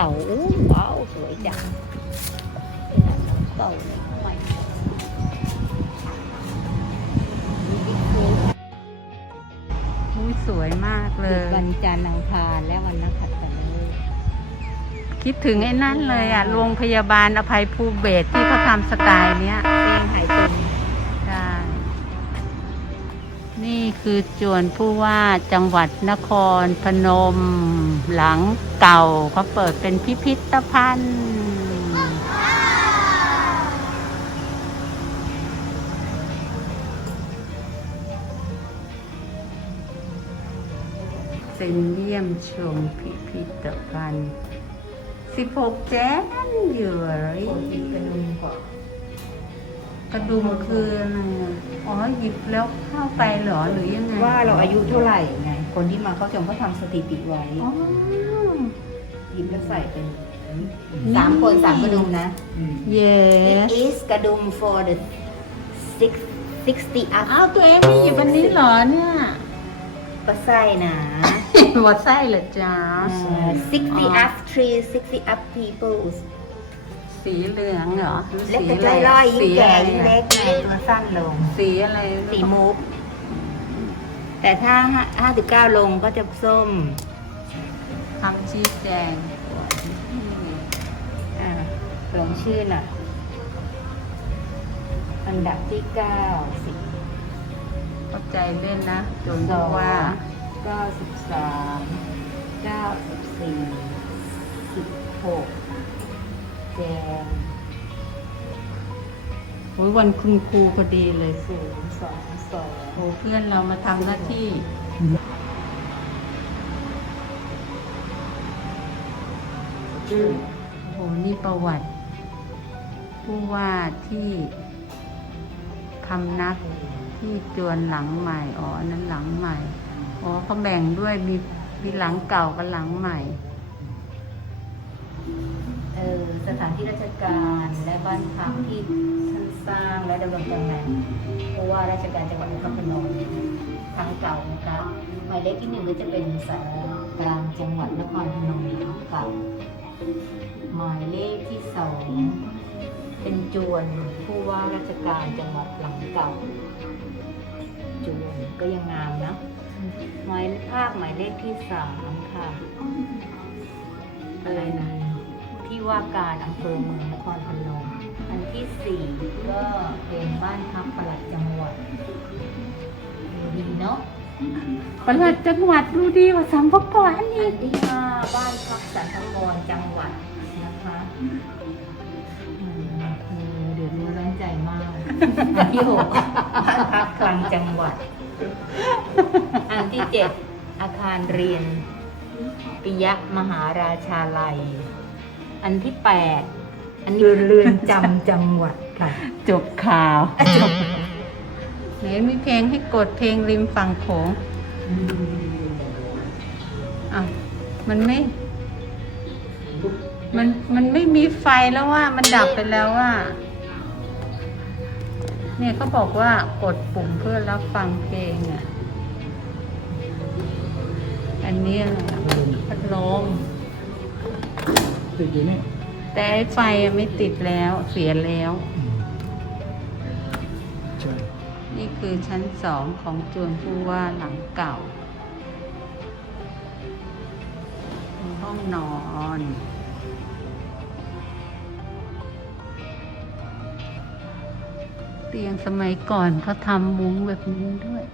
เก่าอู้ว้าวสวยจังเป็นหนังเก่าเลยใหม่มีบิ๊กฟูดอุ้ยสวยมากเลหยุดยวันจันทร์อังคารและวันนักขัตฤกษ์คิดถึงไอ้นั่นเลยอะโรงพยาบาลอภัยภูเบศรที่เขาทำสไตล์เนี้ยเพลงหาย นี่คือจวนผู้ว่าจังหวัดนครพนมหลังเก่าเขาเปิดเป็นพิพิธภัณฑ์เซ็นเยี่ยมชมพิพิธภัณฑ์ 16 แจ้นอยู่อะไรคนติด กระดุมก่อนกระดุมคืออะไรอะอ๋อหยิบแล้วเข้าไปเหรอหรือยังไงว่าเราอายุเท่าไหร่ไง คนที่มาเข้าชมเขาทำสถิติไว้อ๋อ หยิบแล้วใส่เป็นสามคนสามกระดุมนะ yes It is กระดุม for the six sixty up อ้าวตัวเองไม่หยิบอันนี้เหรอเนี่ยก็ใส่นะหมดไส้เหรอจ๊ะ sixty up three sixty up people สีเหลืองเหรอหรือเล็กสีแต่อะไรล่อยๆยิ่สีงอะแก่ไรยิ่งอะเล็กไงตัวสั้นลง สีอะไรสีมูฟแต่ถ้าห้าสิบเก้าลงก็จะส้มคำชี้แจงอ่าลงชื่อน่ะอันดับที่เก้าสิบเข้าใจเล่นนะจนสองว่าเก้าสิบสามเก้าสิบสี่สิบหก แจงโอ้ยวันคุณครูพอดีเลยศูนย์สองสองโอ้เพื่อนเรามาทำหน้าที่โอ้โหนี่ประวัติ ผู้ว่าที่คำนักที่จวนหลังใหม่ อ๋ออันนั้นหลังใหม่ อ๋อเขาแบ่งด้วยมีมีหลังเก่ากับหลังใหม่ สถานที่ราชการและบ้านพักที่ท่านสร้างและดำรงตำแหน่งผู้ว่าราชการจังหวัดนครพนมครั้งเก่านะคะหมายเลขที่หนึ่งก็จะเป็นสารกลางจังหวัดนครพนมเก่าหมายเลขที่สองเป็นจวนผู้ว่าราชการจังหวัดหลังเก่า จวนก็ยังงามนะหมายภาคหมายเลขที่สามค่ะอะไรนะ ที่ว่าการอำเภอเมืองนครพนม อันที่สี่ก็เป็นบ้านพักปลัดจังหวัดดูดีเนาะประหลัดจังหวัดดูดีกว่าสัมภากระอันี่นที่ห้าบ้านพักสันตกรจังหวัดนะคะเดือดร้อนใจมากอันที่หกบ้านพักกลางจังหวัด อันที่เจ็ดอาคารเรียนปิยะมหาราชาลัย อันที่แปดอันนี้เรือนจำจังหวัดค่ะ จบข่าวไหนมีเพลงให้กดเพลงริมฝั่งโขงอะมันไม่ มันมันไม่มีไฟแล้วว่า มันดับไปแล้วว่า เนี่ยเขาบอกว่ากดปุ่มเพื่อรับฟังเพลงอะ อันนี้อะไรอะพัดลม ติดอยู่นี่แต่ไอ้ไฟอะไม่ติดแล้วเสียแล้วใช่นี่คือชั้นสองของจวนผู้ว่าหลังเก่า ห้องนอน เตียงสมัยก่อนเขาทำมุ้งแบบนี้ด้วย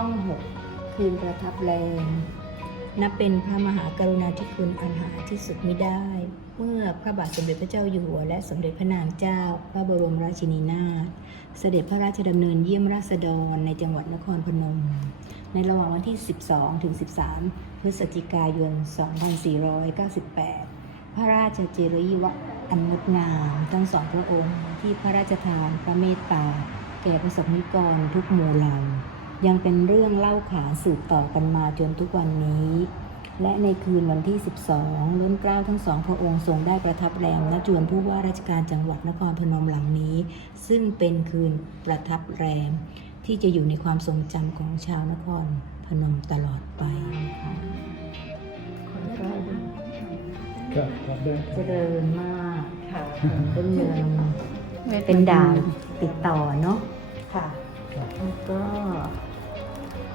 ห้องหกคืนประทับแรงนับเป็นพระมหากรุณาธิคุณอันหาที่สุดมิได้ เมื่อพระบาทสมเด็จพระเจ้าอยู่หัว และสมเด็จพระนางเจ้า พระบรมราชินีนาถเสด็จพระราชดำเนินเยี่ยมราษฎรในจังหวัดนครพนม ในระหว่างวันที่ 12 ถึง 13 พฤศจิกายน 2498 พระราชเจริยวัตรอันงดงามทั้งสองพระองค์ที่พระราชทานพระเมตตาแก่ประสบนิกรทุกหมู่เหล่า ยังเป็นเรื่องเล่าขานสืบต่อกันมาจนทุกวันนี้ และในคืนวันที่ 12 ล้นเกล้าทั้งสองพระองค์ทรงได้ประทับแรมณจวนผู้ว่าราชการจังหวัดนครพนมหลังนี้ ซึ่งเป็นคืนประทับแรม ที่จะอยู่ในความทรงจำของชาวนครพนมตลอดไปค่ะครับครับได้เจริญมากค่ะเป็นเมืองเป็นด่านติดต่อเนาะค่ะแล้วก็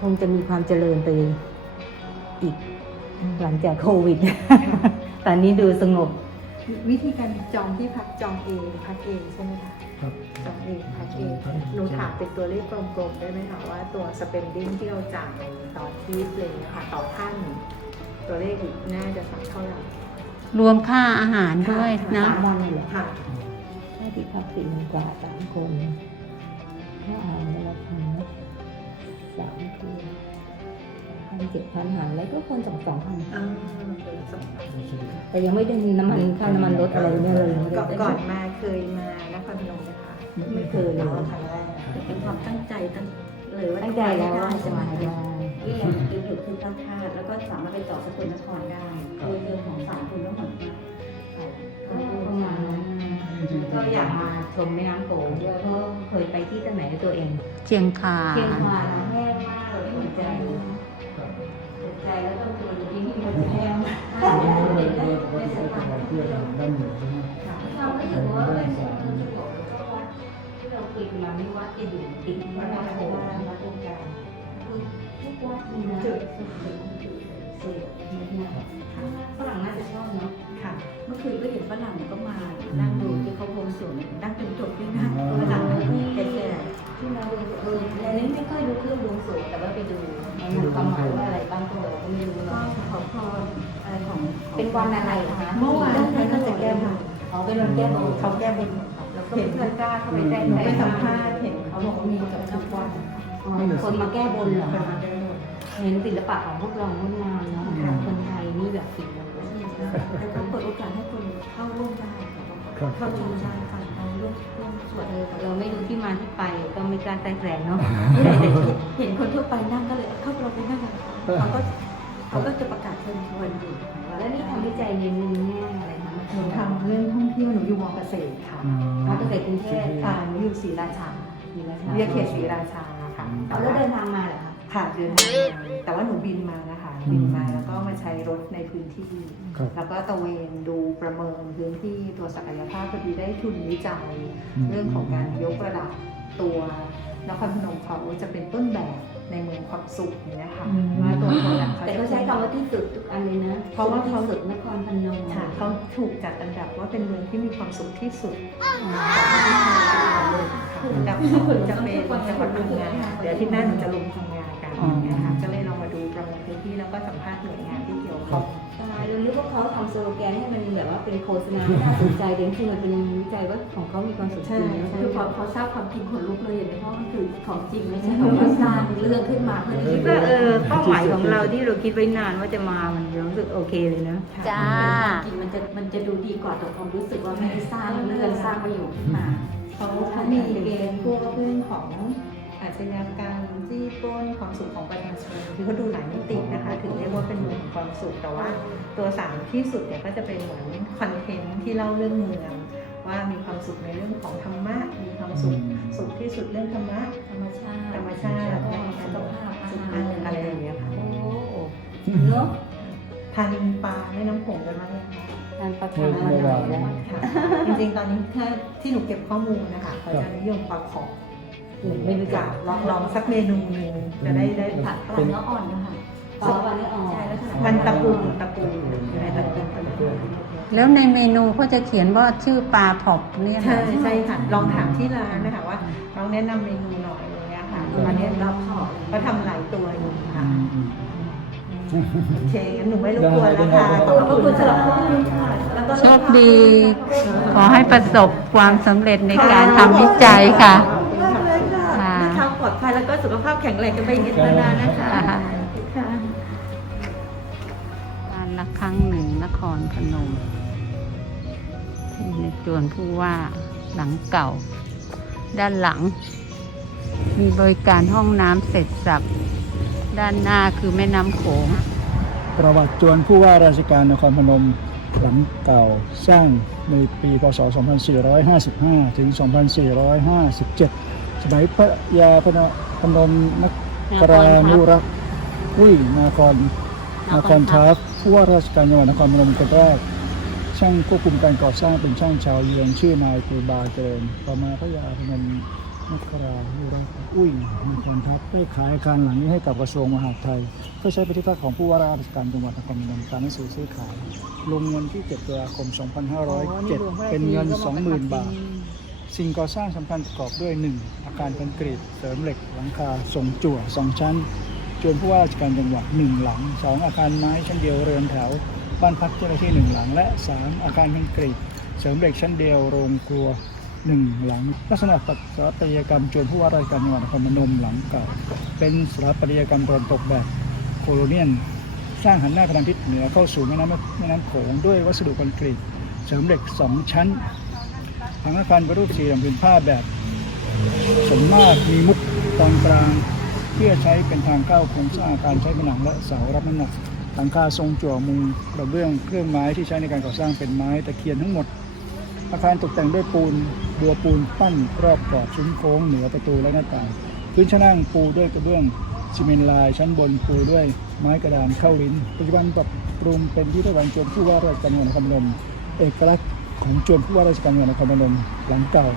คงจะมีความเจริญไปอีกหลังจากโควิด ตอนนี้ดูสงบ วิธีการจองที่พักจองเองพักเองใช่ไหมคะครับจองเองพักเองหนูถามเป็นตัวเลขกลมๆได้ไหมคะว่าตัว spending ที่เราจ่ายต่อทริปเลยนะคะต่อท่านตัวเลขอีกน่าจะสักเท่าไหร่รวมค่าอาหารด้วยนะสามวันเลยเหรอค่ะถ้าติดพักสี่หมื่นกว่าสามคนถ้าอ่านแล้วพันนะ สามคืนพันเจ็ดพันหารแล้วก็คนสองสองพันอ่าเป็นสองแต่ยังไม่ได้มีน้ำมันค่าน้ำมันรถอะไรเนี่ยเลยยังไม่ก่อนได้ก่อนมาเคยมานครพนมไหมคะไม่เคยเลยอ๋อครั้งแรกเป็นความตั้งใจตั้งเลยว่าตั้งใจแล้วว่าจะมาได้ที่แหล่งจุดหยุดคือพระธาตุแล้วก็สามารถไปต่อสกลนครได้โดยเดินของสามคุณทั้งหมดค่ะก็ประมาณนั้น ก็อยากมาชมแม่น้ำโขงด้วยเพราะเคยไปที่สมัยตัวเอง เชียงคาเชียงคานแห้งมากเลยหัวใจหัวใจแล้วก็ตัวจริงที่มันจะแห้งมากเราเราเราเราเพื่อนด้านหนึ่งใช่ไหมเราไม่ถือว่าเป็นคนที่บอกแล้วก็วัดที่เราคุยกันมาไม่วัดจะอยู่ติดแม่น้ำโขงวัดตรงกลางคือทุกวัดมีนะจุดสุดจุดสุดเนี่ยฝรั่งน่าจะชอบเนาะ ค่ะ เมื่อคืนก็เห็นฝรั่งก็มานั่งดูที่เขาบวงสรวงนั่งเป็นจบด้วยนะอ๋อฝรั่งที่แก่ที่เราเออในนี้ไม่ค่อยดูเครื่องบวงสรวงแต่ว่าไปดูมันมีความหมายว่าอะไรบ้างก็เราก็ไม่รู้ๆก็เนาะขอพรอะไรของเป็นวันอะไรคะเมื่อวานท่านก็จะแก้บนอ๋อเป็นวันแก้บนเขาแก้บนแล้วก็ไม่เคยกล้าเข้าไปใกล้หนูใครไปสัมภาษณ์เห็นเขาบอกว่ามีกับทุกวันอ๋อคนมาแก้บนเหรอคนมาแก้บนเห็นศิลปะของพวกเรางดงามเนาะคนไทยนี่แบบสิ่งนั้น แล้วก็เปิดโอกาสให้คนเข้าร่วมได้เข้าชมได้ฟังเราร่วมร่วมสวดเออเราไม่รู้ที่มาที่ไปก็ไม่กล้าแตกแสงเนาะเห็นคนทั่วไปนั่งก็เลยเข้าเราไปนั่งกันเขาก็เขาก็จะประกาศเชิญชวนอยู่แล้วนี่ทำวิจัยในมุมแง่อะไรคะหนูทำเรื่องท่องเที่ยวหนูอยู่มอเกษตรค่ะมอเกษตรกรุงเทพค่ะหนูอยู่ศรีราชามีแล้วเรียกเขตศรีราชาค่ะเอาแล้วเดินทางมาเหรอคะ ค่ะเดินทางมาแต่ว่าหนูบินมานะคะบินมาแล้วก็มาใช้รถในพื้นที่ ครับแล้วก็ตระเวนดูประเมินพื้นที่ตัวศักยภาพพอดีได้ทุนวิจัยเรื่องของการยกระดับตัวนครพนมเขาจะเป็นต้นแบบในเมืองความสุขอย่างเงี้ยค่ะว่าตัวโปรดักต์แต่เขาใช้คำว่าที่สุดทุกอันเลยนะเพราะว่าเขา ที่สุดนครพนมค่ะเขาถูกจัดอันดับว่าเป็นเมืองที่มีความสุขที่สุดอันดับสองจะเป็นจังหวัดพังงาเดี๋ยวที่หน้าหนูจะลงพัง งากันอย่างเงี้ยค่ะก็เลยลองมาดูประเมินพื้นที่แล้วก็สัมภาษณ์หน่วยงานที่เกี่ยวข้อง ใช่เรานึกว่าเขาทำสโลแกนให้มันแบบว่าเป็นโฆษณาที่น่าสนใจแต่จริงๆมันเป็นวิจัยว่าของเขามีความสุขจริงนะคือพอเขาทราบความจริงขนลุกเลยเห็นไหมเพราะมันคือของจริงไม่ใช่ของว่าสร้างเรื่องขึ้นมาเพื่อที่คิดว่าเออเป้าหมายของเราที่เราคิดไว้นานว่าจะมามันรู้สึกโอเคเลยนะ จ้า จริงมันจะมันจะดูดีกว่าแต่ความรู้สึกว่าไม่ได้สร้างเรื่องสร้างประโยชน์ขึ้นมา เขาเขามีเกณฑ์พวกเรื่องของอาชญากรรม จี้ปล้นความสุขของประชาชนคือเขาดูหลายมิตินะคะ ถึงเรียกว่าเป็นเมืองของความสุข แต่ว่าตัวสามที่สุดเนี่ยก็จะเป็นเหมือนคอนเทนต์ที่เล่าเรื่องเมืองว่ามีความสุขในเรื่องของธรรมะ มีความสุขสุขที่สุดเรื่องธรรมะ ธรรมชาติธรรมชาติแล้วก็และสุขภาพอาสุขหารอะไรอย่างเงี้ยค่ะโอ้เนาะทานปลาแม่น้ำโขงกันบ้างไหมคะทานปลาคังมาหน่อยแล้วค่ะจริงๆตอนนี้ถ้าที่หนูเก็บข้อมูลนะคะเขาจะนิยมปลาขอบ ไม่รู้จัจะกลองลองสักเมนูหนึงจะได้ได้ผัดปลาเนื้ออ่อนนะคะปลาวันนี้ออกใช่แล้วมันตะปูตะปูอยู่ในตะปูตะปูแล้วในเมนูเขาจะเขียนว่าชื่อปลาผอบเนี่ยใช่ค่ะใช่ค่ะลองถามที่ร้านนะคะว่าน้องแนะนำเมนูหน่อยอะไรเงี้ยค่ะตอนนี้เราเขาทำหลายตัวอยู่ค่ะโอเคงั้นหนูไม่รบกวนแล้วค่ะขอบขอบคุคุณณสำหรับค่ะข้อมูลค่ะแล้วก็โชคดี ขอให้ประสบความสำเร็จในการทำวิจัยค่ะ แล้วก็สุขภาพแข็งแรงกันไปอีกนานๆนะคะค่ะค่ะการละครั้งหนึ่งนครพนมในจวนผู้ว่าหลังเก่า ด้านหลัง มีบริการห้องน้ำเสร็จสับ ด้านหน้าคือแม่น้ำโขง ประวัติจวนผู้ว่าราชการนครพนมหลังเก่าสร้างในปี พศ 2455 ถึง 2457 สมัยพระยาพนพนมนกรานุรักษ์อุ้ยนาครนครทัพผู้ว่าราชการจังหวัดนครพนมคนแรกช่างควบคุมการก่อสร้างเป็นช่างชาวเยือนชื่อนายตูบาเจริญต่อมาพระยาพนมนกรานุรักษ์อุ้ยนครทัพได้ขายอาคารหลังนี้ให้กับกระทรวงมหาดไทยเพื่อใช้เป็นที่พักของผู้ว่าราชการจังหวัดนครพนมตามหนังสือซื้อขายลงเงินที่7ตุลาคม 2507 เป็นเงิน 20,000 บาท สิ่งก่อสร้างสำคัญประกอบด้วย 1. อาคารคอนกรีตเสริมเหล็กหลังคาทรงจั่ว2 ชั้น จวนผู้ว่าราชการจังหวัด 1 หลัง 2 อาคารไม้ชั้นเดียวเรือนแถว บ้านพักเจ้าหน้าที่ 1 หลัง และ 3 อาคารคอนกรีตเสริมเหล็กชั้นเดียวโรงครัว 1 หลัง ลักษณะสถาปัตยกรรมจวนผู้ว่าราชการจังหวัดนครพนมหลังเก่าเป็นสถาปัตยกรรมตะวันตกแบบโคโลเนียน สร้างหันหน้าไปทางทิศเหนือเข้าสู่แม่น้ำแม่น้ำโขงด้วยวัสดุคอนกรีตเสริมเหล็ก 2 ชั้น ทางอาคารป็นรูปสี่เหลี่ยมผืนผ้าแบบ สมมาตรมีมุกตอนกลาง เพื่อใช้เป็นทางเข้าโครงสร้างอาคารใช้ผนังและเสารับน้ำหนักหลังคาทรงจั่วมุงกระเบื้องเครื่องไม้ที่ใช้ในการก่อสร้างเป็นไม้ตะเคียนทั้งหมด อาคารตกแต่งด้วยปูนบัวปูนปั้นรอบกรอบซุ้มโค้งเหนือประตูและหน้าต่างพื้นชั้นล่างปูด้วยกระเบื้องซีเมนต์ลายชั้นบนปูด้วยไม้กระดานเข้าลิ้นปัจจุบันปรับปรุงเป็นที่ระว่างจนผู้ว่าราชการจังหวัดนครพนมเอกลักษณ์ ของจวนผู้ว่าราชการจังหวัดนครพนมหลังเก่า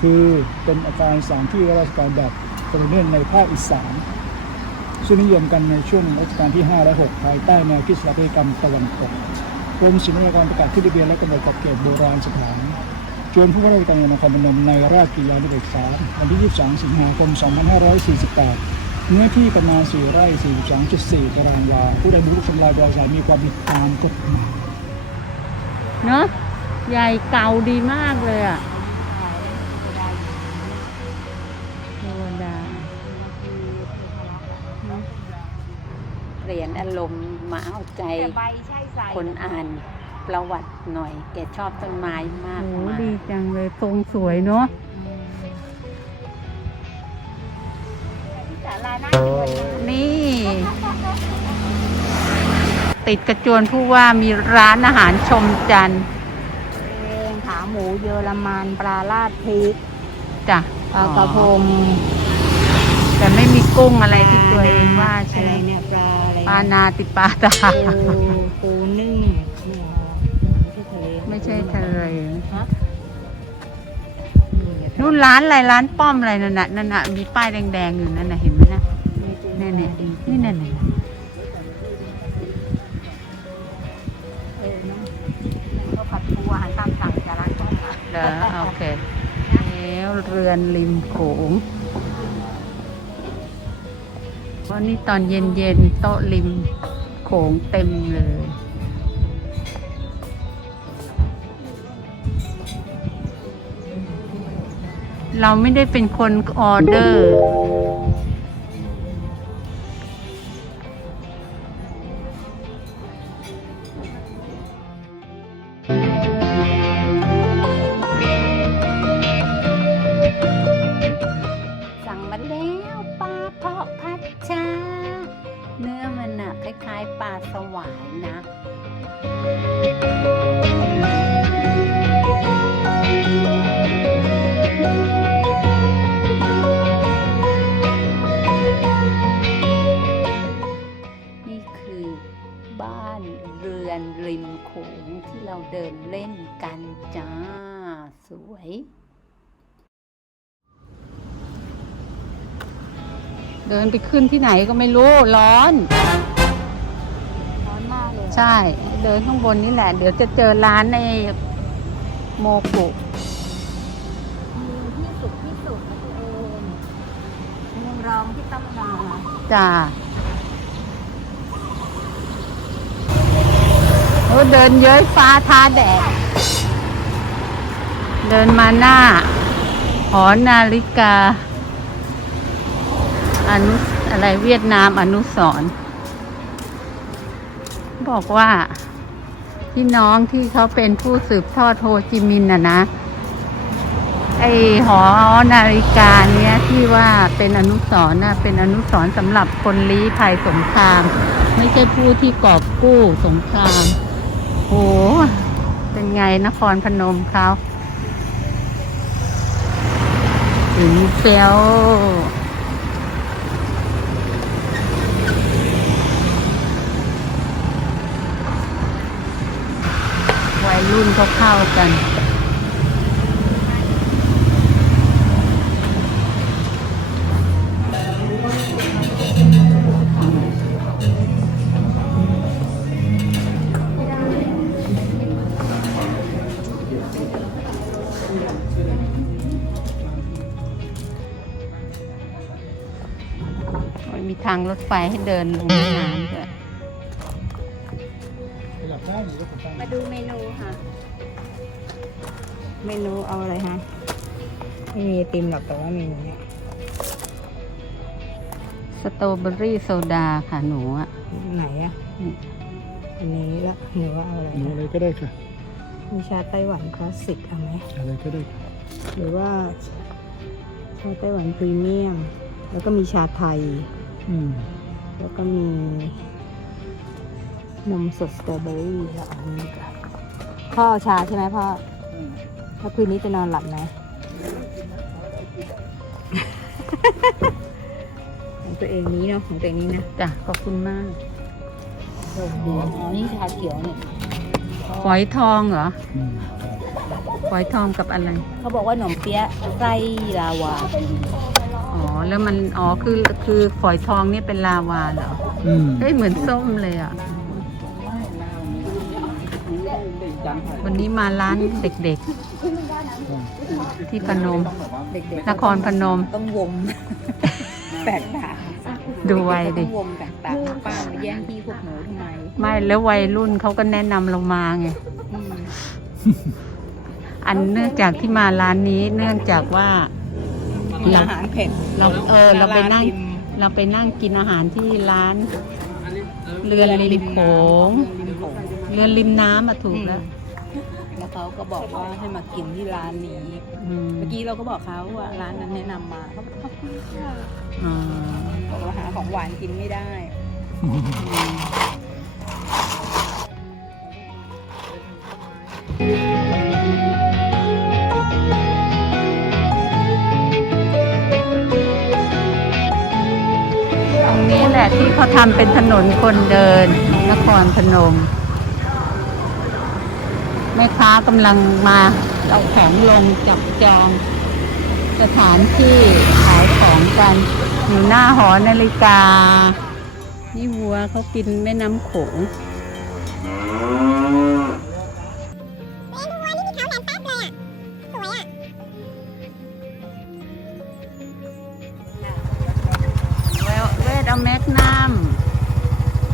คือเป็นอาคารสานที่ราชการแบบโคโลเนียลในภาคอีสานซึ่งนิยมกันในช่วงรัชกาลที่ 5 และ 6 ภายใต้แนวคิดสถาปัตยกรรมตะวันตกกรมศิลปากรประกาศขึ้นทะเบียนและกำหนดขอบเขตโบราณสถาน จวนผู้ว่าราชการจังหวัดนครพนมในราชกิจยานุเบกษาวันที่ 22 สิงหาคม 2548 เนื้อที่ประมาณ 4 ไร่ 42.4 ตารางวา ผู้ใดบุกรุกทำลายโดยอาศัยมีความผิดตามกฎหมายเนอะ ใหญ่เก่าดีมากเลยอะเทวดาเนอะเปลี่ยนอารมณ์มาเอาใจ คนอ่านประวัติหน่อย แกชอบต้นไม้มากโอ้มายดีจังเลยทรงสวยเนาะนี่ ติดกระจวนผู้ว่ามีร้านอาหารชมจันทร์เองขาหมู เยอรมันปลาราดพริกจ้ะปลากระพงแต่ไม่มีกุ้งอะไรที่ตัวเองว่าใช่อะไรไหมเนี่ยปลาอะไรปลานาติปลาตาปูปูนึ่งเนี่ยไม่ใช่ทะเลไม่ใช่ทะเลฮะนู่นร้านอะไรร้านป้อมอะไรนั่นน่ะนั่นน่ะมีป้ายแดงๆอยู่นั่นน่ะเห็นไหมนะนี่เนี่ย คะโอเคแล้วเรือนริมโขงวันนี้ตอนเย็นๆโต๊ะริมโขงเต็มเลยเราไม่ได้เป็นคนออเดอร์ เราเดินเล่นกันจ้า สวยเดินไปขึ้นที่ไหนก็ไม่รู้ ร้อน ร้อนมากเลย ใช่ เดินข้างบนนี่แหละ เดี๋ยวจะเจอร้านในโมกุมีที่สุดที่สุดนะตัวเองเมืองรองที่ต้องมาจ้า โอ้เดินเย้ยฟ้าทาแดด เดินมาหน้า หอนาฬิกา อนุอะไรเวียดนามอนุสรบอกว่าพี่น้องที่เขาเป็นผู้สืบทอดโฮจิมินห์น่ะนะ ไอหอนาฬิกาเนี้ยที่ว่าเป็นอนุสรณ์น่ะเป็นอนุสรณ์สำหรับคนลี้ภัยสงคราม ไม่ใช่ผู้ที่กอบกู้สงคราม โห เป็นไงนครพนมเขาถึงเซลวัยรุ่นเขาเข้ากัน ไฟให้เดินลงแม่น้ำด้วยหลับได้หรือว่าผมตั้งมาดูเมนูค่ะ เมนูเอาอะไรฮะไม่มีไอติมหรอกแต่ว่าเมนูเนี้ยสตรอเบอรี่โซดาค่ะหนูอะไหนอะอันนี้ละหรือว่าเอาอะไรหนูนะอะไรก็ได้ค่ะมีชาไต้หวันคลาสสิกเอาไหมอะไรก็ได้ค่ะหรือว่าชาไต้หวันพรีเมียม แล้วก็มีชาไทย อืม แล้วก็มีนมสดสตรอเบอรี่แล้วอันนี้ก็พ่อเอาชาใช่ไหมพ่อถ้าคืนนี้จะนอนหลับไหมของตัวเองนี้เนาะของตัวเองนี้นะจ้ะขอบคุณมากโชคดีอ๋อนี่ชาเขียวเนี่ยฝอยทองเหรออืมฝอยทองกับอะไร เขาบอกว่าหนมเปี๊ยะไส้ลาวาอ๋อ แล้วมันอ๋อคือคือฝอยทองนี่เป็นลาวาเหรออืมเฮ้ยเหมือนส้มเลยอะ วันนี้มาร้านเด็กๆ ที่พนม เด็กนครพนม ต้องวงแตกต่างดูไว้ดิต้องวงแตกต่างป้ามาแย่งที่พวกหนูทำไมไม่แล้ววัยรุ่นเขาก็แนะนำเรามาไง อืม อันเนื่องจากที่มาร้านนี้เนื่องจากว่า มีอาหารเผ็ดเราเออเราไปนั่งริมเราไปนั่งกินอาหารที่ร้าน เรือนริมโขงริมโขงเรือนริมน้ำอะถูกแล้วแล้วเขาก็บอกว่าให้มากินที่ร้านนี้อืมเมื่อกี้เราก็บอกเขาว่าร้านนั้นแนะนำมาเขาบอกขอบคุณค่ะอ่าบอกว่าหาของหวานกินไม่ได้ แหละที่เขาทำเป็นถนนคนเดินนครพนม แม่ค้ากำลังมาเอาของลงจับจอง สถานที่ขายของกัน อยู่หน้าหอนาฬิกา นี่วัวเขากินแม่น้ำโขง เวทเอาแมกนัม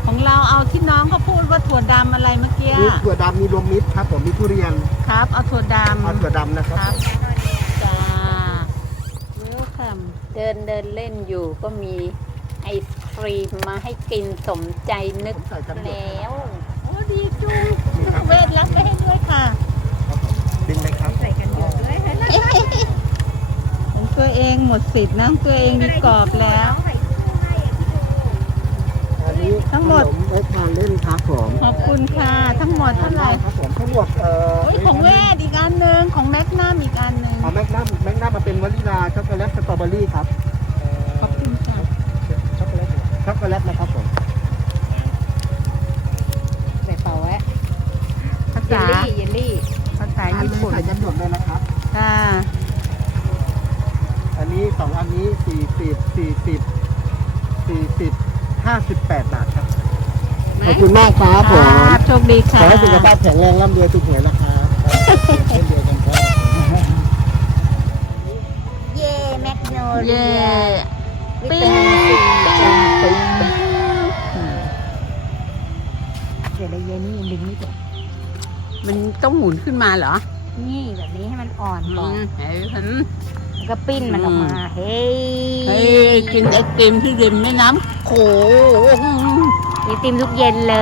ของเราเอาที่น้องเขาพูดว่าถั่วดำอะไรเมื่อกี้มีถั่วดำมีรวมมิตรครับผมมีทุเรียนครับ เอาถั่วดำเอาถั่วดำนะคครับ รับจ้าเวลคัมเดินเดินเล่นอยู่ก็มีไอศครีมมาให้กินสมใจนึกแล้ว โอ้ดีจุงเวทรับไปให้ด้วยค่ะดึงเลยครับของตัวเองหมดสิทธิ์นะตัวเองมีกรอบแล้วอันนี้ ทั้งหมดขนไว้ทานเล่นครับผมขอบคุณค่ะ ทั้งหมดเท่าไหร่ครับผมทั้งหมดเอ่อโอ้ยของเวทอีกอันหนึ่งของแมกนัมอีกอันหนึ่งเอาแมกนัมแมกนัมมาเป็นวานิลาช็อกโกแลตสตรอเบอรี่ครับเอ่อขอบคุณค่ะช็อกโกแลตช็อกโกแลตนะครับผมใส่เป่าแวะภาเยษาลลี่เยลลี่ภาษาอันญี่นี้ปุ่นใส่จำหยดเลยนะครับ ค่ะ อันนี้สองอันนี้สี่สิบสี่สิบสี่สิบ ห้าสิบแปดบาทครับ ขอบคุณมากครับผม ครับโชคดีขค่ะ อให้สุขภาพแข็งแรงร่ำรวยทุกเหตุนะครับเช่นเดียวกันครับ เย่แมกโนเย่ปิ้งปิ้งปิ้งเดี๋ยวได้เย็นนี่ยังดึงไม่จบมันต้องหมุนขึ้นมาเหรอนี่แบบนี้ให้มันอ่อนอืก่อนมเฮ้ยฉันแล้ว ก็ปิ้นมันออกมา เฮ้ยเฮ้ยกินไอติมที่ริมแม่น้ำโขงมีติมทุกเย็นเล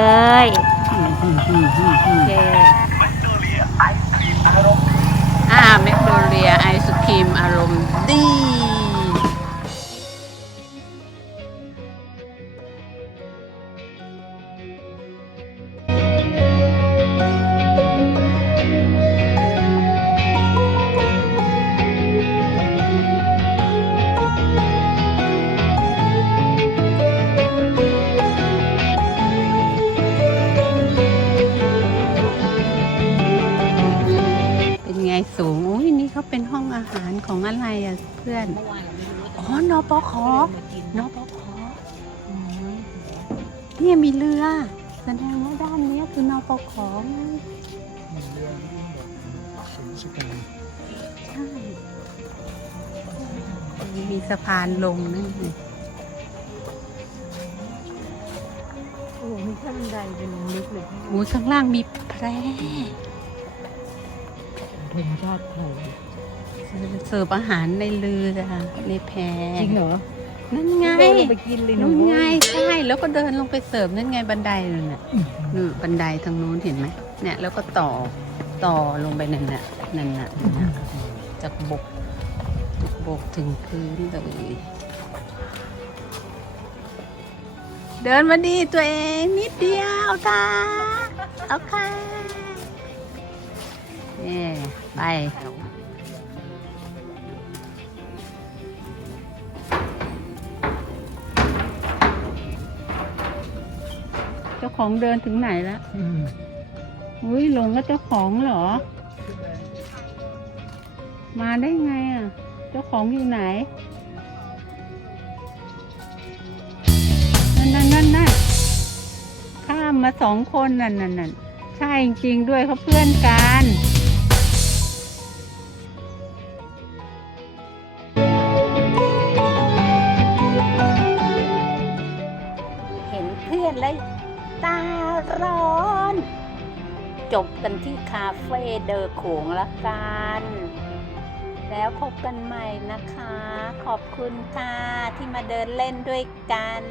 ยอืมอืมอืมอืมอืมเจอ่าแมคโดเรียไอศครีมอารมณ์ดี องอะไรอะเพื่อนอ๋อนปขนปขอืมเนี่ยมีเรือ แสดงว่าด้านเนี้ยคือนปขไงเรื่องแบบสูงสกายใช่มีสะพานลงนั่นไงโอ้มีแค่บันไดเป็นลึกเลยหมูข้างล่างมีแพร่ ธงชาติไทย เสิร์ฟอาหารในเรือในแพจริงเหรอ นั่นไงเดินลงไปกินเลยนู่นไงใช่แล้วก็เดินลงไปเสิร์ฟนั่นไงบันไดนั่นน่ะนู่นบันไดทางนู้นเห็นไหมเนี่ยแล้วก็ต่อต่อลงไปนั่นน่ะนั่นน่ะนั่นน่ะจากบกจากบกถึงพื้นเลยเดินมาดีตัวเองนิดเดียวค่ะโอเคนี่ไป ของเดินถึงไหนแล้วอุ้ยหลงก็เจ้าของเหรอ มาได้ไงอะ เจ้าของอยู่ไหน นั่นนั่นนั่นนั่นข้ามมาสองคนนั่นนั่นนั่นใช่จริงๆด้วยเขาเพื่อนกัน เวเดอโขงละกัน แล้วพบกันใหม่นะคะ ขอบคุณค่ะที่มาเดินเล่นด้วยกัน